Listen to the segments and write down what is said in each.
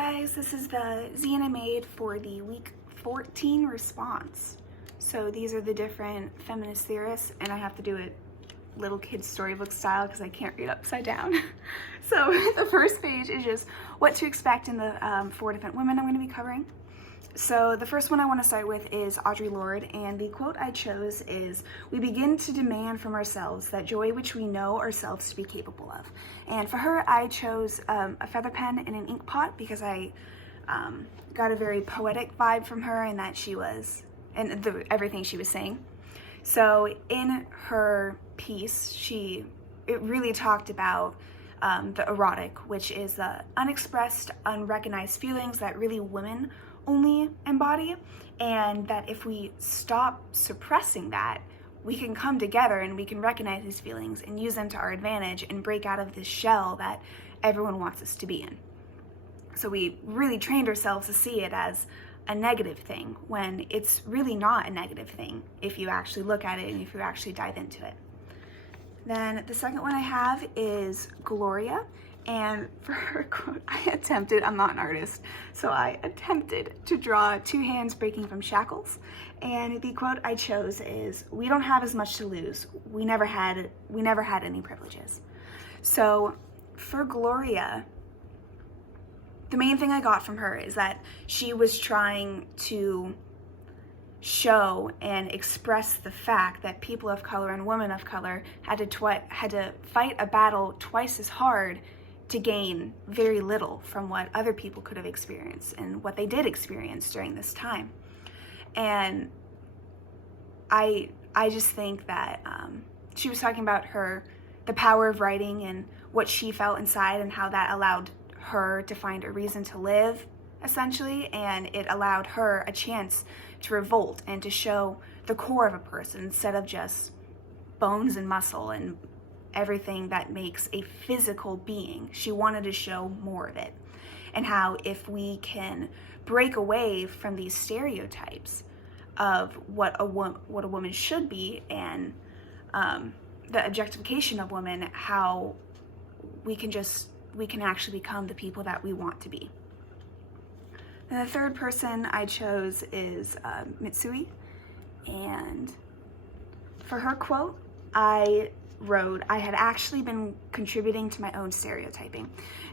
guys, this is the zine I made for the week 14 response. So these are the different feminist theorists, and I have to do it little kid storybook style because I can't read upside down. So the first page is just what to expect in the 4 different women I'm going to be covering. So the first one I want to start with is Audre Lorde, and the quote I chose is, "We begin to demand from ourselves that joy which we know ourselves to be capable of." And for her, I chose a feather pen and an ink pot because I got a very poetic vibe from her, and that she was, and everything she was saying. So in her piece, it really talked about the erotic, which is the unexpressed, unrecognized feelings that really women only embody, and that if we stop suppressing that, we can come together and we can recognize these feelings and use them to our advantage and break out of this shell that everyone wants us to be in. So we really trained ourselves to see it as a negative thing when it's really not a negative thing if you actually look at it and if you actually dive into it. Then the second one I have is Gloria. And for her quote, I'm not an artist, so I attempted to draw 2 hands breaking from shackles. And the quote I chose is, "We don't have as much to lose. We never had any privileges." So for Gloria, the main thing I got from her is that she was trying to show and express the fact that people of color and women of color had to fight a battle twice as hard to gain very little from what other people could have experienced and what they did experience during this time. And I just think that she was talking about the power of writing and what she felt inside and how that allowed her to find a reason to live, essentially, and it allowed her a chance to revolt and to show the core of a person instead of just bones and muscle and everything that makes a physical being. She wanted to show more of it, and how if we can break away from these stereotypes of what a woman should be and the objectification of women, how we can actually become the people that we want to be. And the third person I chose is Mitsui, and for her quote, I wrote, "I had actually been contributing to my own stereotyping."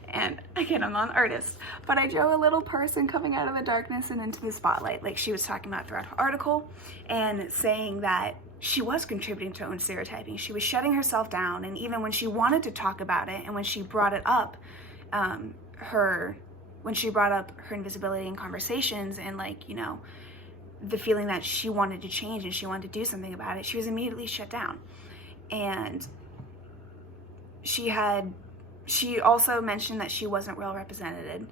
And again, I'm not an artist, but I drew a little person coming out of the darkness and into the spotlight, like she was talking about throughout her article, and saying that she was contributing to her own stereotyping. She was shutting herself down, and even when she wanted to talk about it and when she brought it up, her invisibility in conversations and the feeling that she wanted to change and she wanted to do something about it, she was immediately shut down. And she also mentioned that she wasn't well represented,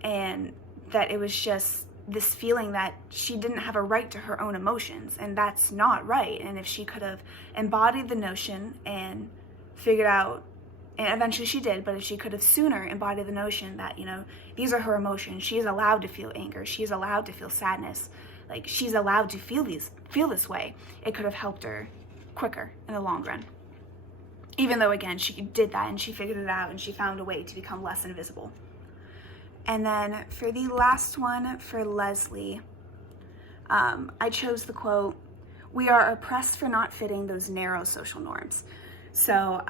and that it was just this feeling that she didn't have a right to her own emotions, and that's not right. And if she could have embodied the notion and figured out, and eventually she did, but if she could have sooner embodied the notion that, these are her emotions, she is allowed to feel anger, she is allowed to feel sadness, she's allowed to feel this way, it could have helped her quicker in the long run. Even though, again, she did that and she figured it out and she found a way to become less invisible. And then for the last one, for Leslie, I chose the quote, "We are oppressed for not fitting those narrow social norms." So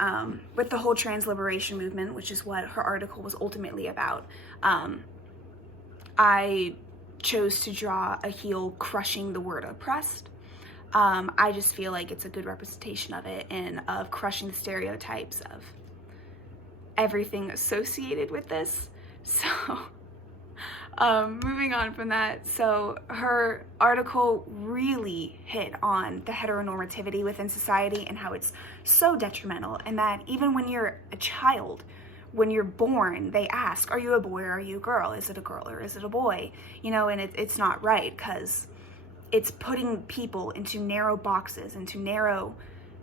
with the whole trans liberation movement, which is what her article was ultimately about, I chose to draw a heel crushing the word oppressed. I just feel like it's a good representation of it and of crushing the stereotypes of everything associated with this. So moving on from that, so her article really hit on the heteronormativity within society and how it's so detrimental, and that even when you're a child, when you're born, they ask, "Are you a boy or are you a girl? Is it a girl or is it a boy?" And it's not right, because it's putting people into narrow boxes, into narrow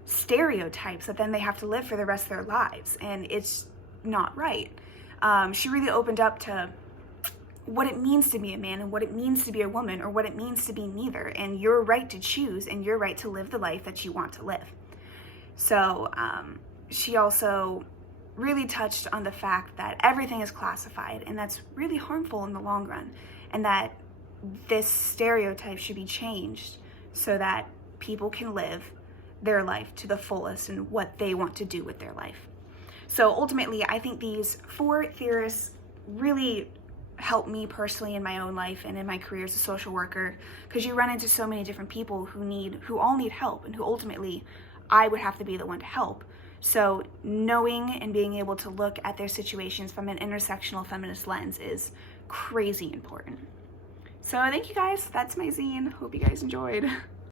stereotypes that then they have to live for the rest of their lives, and it's not right. She really opened up to what it means to be a man and what it means to be a woman, or what it means to be neither, and your right to choose and your right to live the life that you want to live. So she also really touched on the fact that everything is classified, and that's really harmful in the long run, and that this stereotype should be changed so that people can live their life to the fullest and what they want to do with their life. So ultimately, I think these 4 theorists really helped me personally in my own life and in my career as a social worker, because you run into so many different people who all need help, and who ultimately I would have to be the one to help. So knowing and being able to look at their situations from an intersectional feminist lens is crazy important. So thank you guys. That's my zine. Hope you guys enjoyed.